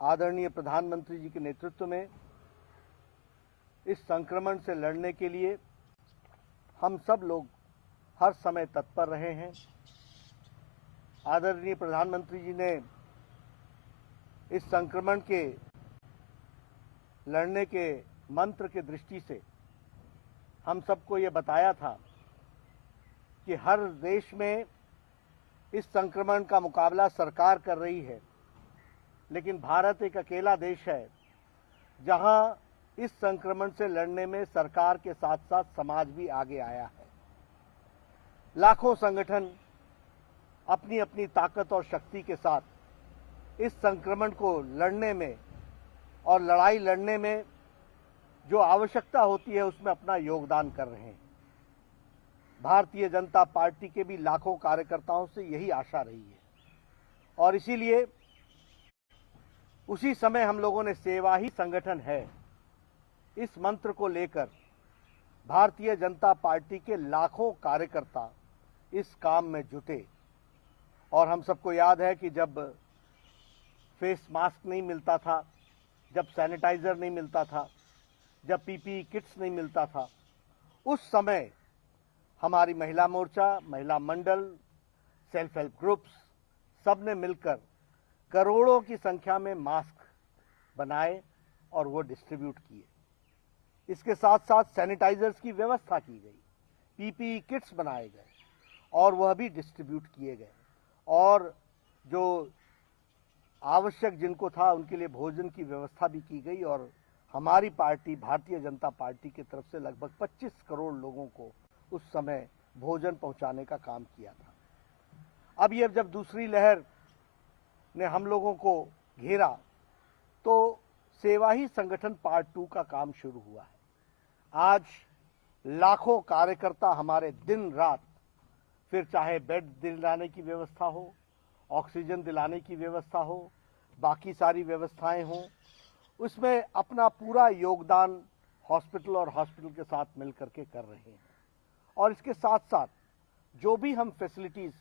आदरणीय प्रधानमंत्री जी के नेतृत्व में इस संक्रमण से लड़ने के लिए हम सब लोग हर समय तत्पर रहे हैं। आदरणीय प्रधानमंत्री जी ने इस संक्रमण के लड़ने के मंत्र के दृष्टि से हम सबको ये बताया था कि हर देश में इस संक्रमण का मुकाबला सरकार कर रही है, लेकिन भारत एक अकेला देश है जहां इस संक्रमण से लड़ने में सरकार के साथ साथ समाज भी आगे आया है। लाखों संगठन अपनी अपनी ताकत और शक्ति के साथ इस संक्रमण को लड़ने में और लड़ाई लड़ने में जो आवश्यकता होती है उसमें अपना योगदान कर रहे हैं। भारतीय जनता पार्टी के भी लाखों कार्यकर्ताओं से यही आशा रही है और इसीलिए उसी समय हम लोगों ने सेवा ही संगठन है इस मंत्र को लेकर भारतीय जनता पार्टी के लाखों कार्यकर्ता इस काम में जुटे। और हम सबको याद है कि जब फेस मास्क नहीं मिलता था, जब सैनिटाइजर नहीं मिलता था, जब पीपीई किट्स नहीं मिलता था, उस समय हमारी महिला मोर्चा, महिला मंडल, सेल्फ हेल्प ग्रुप्स सब ने मिलकर करोड़ों की संख्या में मास्क बनाए और वो डिस्ट्रीब्यूट किए। इसके साथ साथ सैनिटाइजर्स की व्यवस्था की गई, पीपीई किट्स बनाए गए और वह भी डिस्ट्रीब्यूट किए गए और जो आवश्यक जिनको था उनके लिए भोजन की व्यवस्था भी की गई और हमारी पार्टी भारतीय जनता पार्टी की तरफ से लगभग 25 करोड़ लोगों को उस समय भोजन पहुंचाने का काम किया था। अब ये जब दूसरी लहर ने हम लोगों को घेरा तो सेवा ही संगठन पार्ट 2 का काम शुरू हुआ है। आज लाखों कार्यकर्ता हमारे दिन रात, फिर चाहे बेड दिलाने की व्यवस्था हो, ऑक्सीजन दिलाने की व्यवस्था हो, बाकी सारी व्यवस्थाएं हों, उसमें अपना पूरा योगदान हॉस्पिटल और हॉस्पिटल के साथ मिलकर के कर रहे हैं। और इसके साथ साथ जो भी हम फैसिलिटीज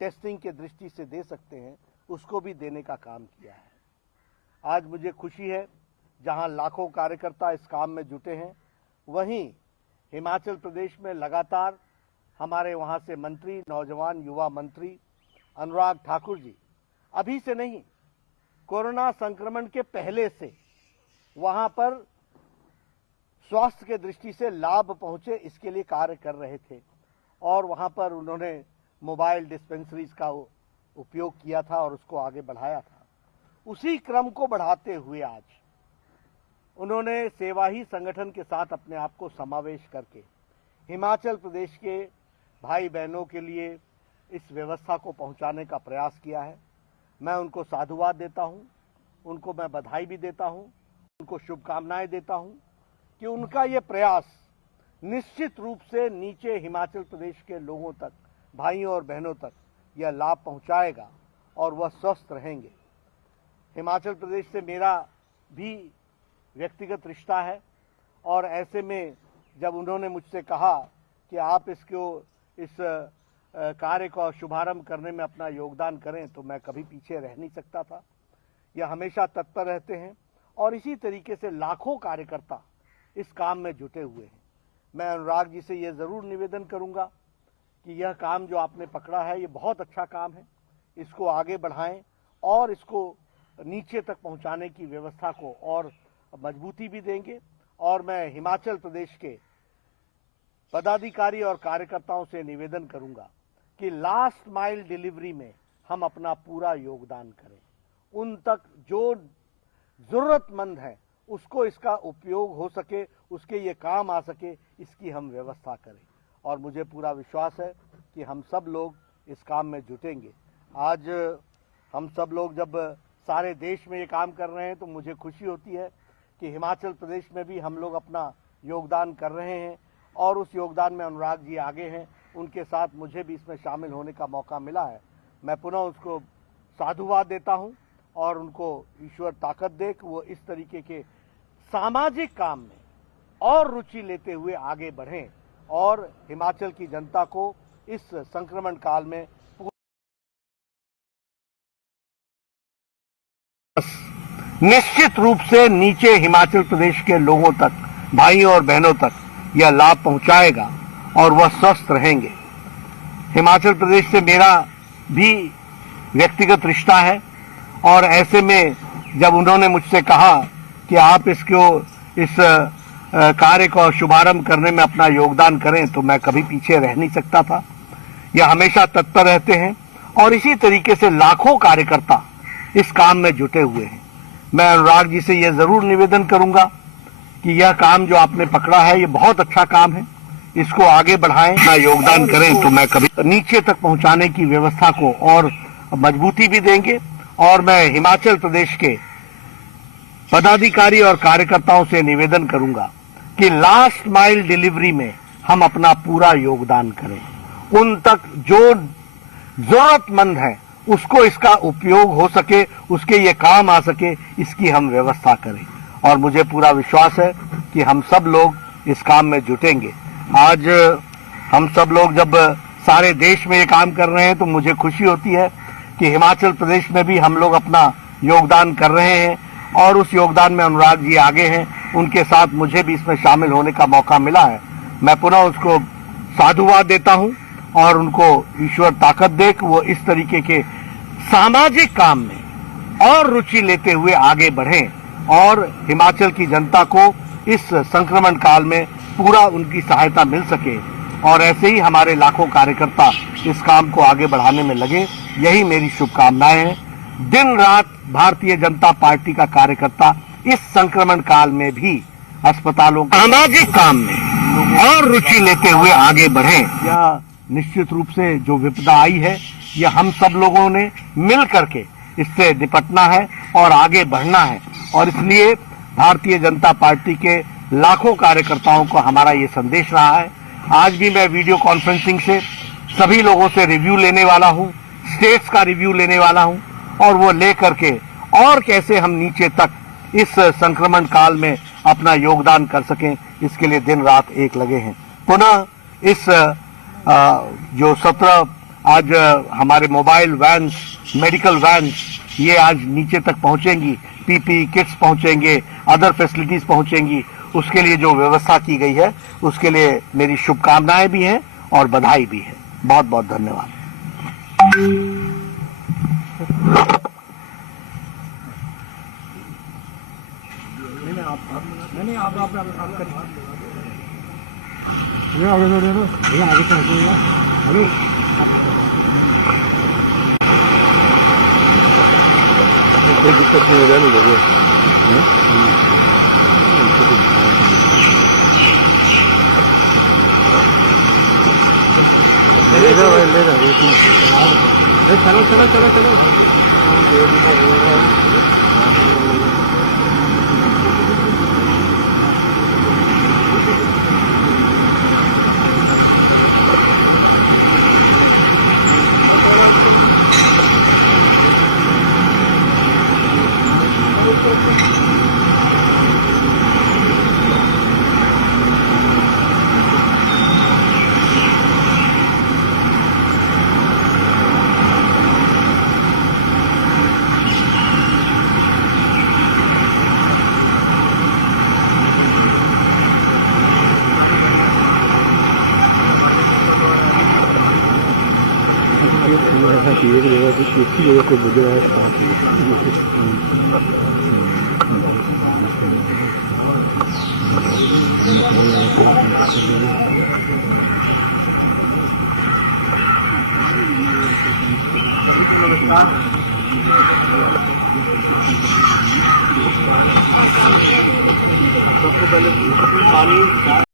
टेस्टिंग के दृष्टि से दे सकते हैं उसको भी देने का काम किया है। आज मुझे खुशी है जहां लाखों कार्यकर्ता इस काम में जुटे हैं, वहीं हिमाचल प्रदेश में लगातार हमारे वहां से मंत्री, नौजवान युवा मंत्री अनुराग ठाकुर जी अभी से नहीं, कोरोना संक्रमण के पहले से वहां पर स्वास्थ्य के दृष्टि से लाभ पहुंचे इसके लिए कार्य कर रहे थे और वहां पर उन्होंने मोबाइल डिस्पेंसरीज का उपयोग किया था और उसको आगे बढ़ाया था। उसी क्रम को बढ़ाते हुए आज उन्होंने सेवा ही संगठन के साथ अपने आप को समावेश करके हिमाचल प्रदेश के भाई बहनों के लिए इस व्यवस्था को पहुंचाने का प्रयास किया है। मैं उनको साधुवाद देता हूं, उनको मैं बधाई भी देता हूं, उनको शुभकामनाएं देता हूं कि उनका ये प्रयास निश्चित रूप से नीचे हिमाचल प्रदेश के लोगों तक, भाइयों और बहनों तक यह लाभ पहुंचाएगा और वह स्वस्थ रहेंगे। हिमाचल प्रदेश से मेरा भी व्यक्तिगत रिश्ता है और ऐसे में जब उन्होंने मुझसे कहा कि आप इस कार्य को शुभारंभ करने में अपना योगदान करें तो मैं कभी पीछे रह नहीं सकता था। यह हमेशा तत्पर रहते हैं और इसी तरीके से लाखों कार्यकर्ता इस काम में जुटे हुए हैं। मैं अनुराग जी से यह जरूर निवेदन करूंगा कि यह काम जो आपने पकड़ा है ये बहुत अच्छा काम है, इसको आगे बढ़ाएं और इसको नीचे तक पहुंचाने की व्यवस्था को और मजबूती भी देंगे। और मैं हिमाचल प्रदेश के पदाधिकारी और कार्यकर्ताओं से निवेदन करूंगा कि लास्ट माइल डिलीवरी में हम अपना पूरा योगदान करें, उन तक जो जरूरतमंद है उसको इसका उपयोग हो सके, उसके ये काम आ सके, इसकी हम व्यवस्था करें। और मुझे पूरा विश्वास है कि हम सब लोग इस काम में जुटेंगे। आज हम सब लोग जब सारे देश में ये काम कर रहे हैं तो मुझे खुशी होती है कि हिमाचल प्रदेश में भी हम लोग अपना योगदान कर रहे हैं और उस योगदान में अनुराग जी आगे हैं, उनके साथ मुझे भी इसमें शामिल होने का मौका मिला है। मैं पुनः उसको साधुवाद देता हूं और उनको ईश्वर ताकत दे कि वो इस तरीके के सामाजिक काम में और रुचि लेते हुए आगे बढ़ें और हिमाचल की जनता को इस संक्रमण काल में निश्चित रूप से नीचे हिमाचल प्रदेश के लोगों तक, भाइयों और बहनों तक यह लाभ पहुंचाएगा और वह स्वस्थ रहेंगे। हिमाचल प्रदेश से मेरा भी व्यक्तिगत रिश्ता है और ऐसे में जब उन्होंने मुझसे कहा कि आप इस कार्य को शुभारंभ करने में अपना योगदान करें, तो मैं कभी पीछे रह नहीं सकता था। यह हमेशा तत्पर रहते हैं और इसी तरीके से लाखों कार्यकर्ता इस काम में जुटे हुए हैं। मैं अनुराग जी से यह जरूर निवेदन करूंगा कि यह काम जो आपने पकड़ा है, ये बहुत अच्छा काम है, इसको आगे बढ़ाएं, अपना योगदान करें, तो मैं कभी नीचे तक पहुंचाने की व्यवस्था को और मजबूती भी देंगे। और मैं हिमाचल प्रदेश के पदाधिकारी और कार्यकर्ताओं से निवेदन करूंगा कि लास्ट माइल डिलीवरी में हम अपना पूरा योगदान करें। उन तक जो जरूरतमंद है उसको इसका उपयोग हो सके, उसके ये काम आ सके, इसकी हम व्यवस्था करें। और मुझे पूरा विश्वास है कि हम सब लोग इस काम में जुटेंगे। आज हम सब लोग जब सारे देश में ये काम कर रहे हैं तो मुझे खुशी होती है कि हिमाचल प्रदेश में भी हम लोग अपना योगदान कर रहे हैं और उस योगदान में अनुराग जी आगे हैं। उनके साथ मुझे भी इसमें शामिल होने का मौका मिला है। मैं पुनः उसको साधुवाद देता हूं और उनको ईश्वर ताकत दे कि वो इस तरीके के सामाजिक काम में और रुचि लेते हुए आगे बढ़ें और हिमाचल की जनता को इस संक्रमण काल में पूरा उनकी सहायता मिल सके। और ऐसे ही हमारे लाखों कार्यकर्ता इस काम को आगे बढ़ाने में लगे, यही मेरी शुभकामनाएं हैं। दिन रात भारतीय जनता पार्टी का कार्यकर्ता इस संक्रमण काल में भी अस्पतालों सामाजिक काम में और रुचि लेते हुए आगे बढ़ें। यह निश्चित रूप से जो विपदा आई है, यह हम सब लोगों ने मिल करके इससे निपटना है और आगे बढ़ना है। और इसलिए भारतीय जनता पार्टी के लाखों कार्यकर्ताओं को हमारा ये संदेश रहा है। आज भी मैं वीडियो कॉन्फ्रेंसिंग से सभी लोगों से रिव्यू लेने वाला हूं, स्टेट्स का रिव्यू लेने वाला हूं और वो ले करके और कैसे हम नीचे तक इस संक्रमण काल में अपना योगदान कर सकें, इसके लिए दिन रात एक लगे हैं। पुनः इस जो 17 आज हमारे मोबाइल वैन्स, मेडिकल वैन्स, ये आज नीचे तक पहुंचेंगी, पीपी किट्स पहुंचेंगे, अदर फैसिलिटीज पहुंचेंगी, उसके लिए जो व्यवस्था की गई है उसके लिए मेरी शुभकामनाएं भी हैं और बधाई भी है। बहुत बहुत धन्यवाद। कोई दिक्कत नहीं होगा, नहीं लगे चलो चलो चलो चलो ऐसा चीज़ें की जगह कुछ अच्छी जगह को बुझ रहा है। सबसे पहले पानी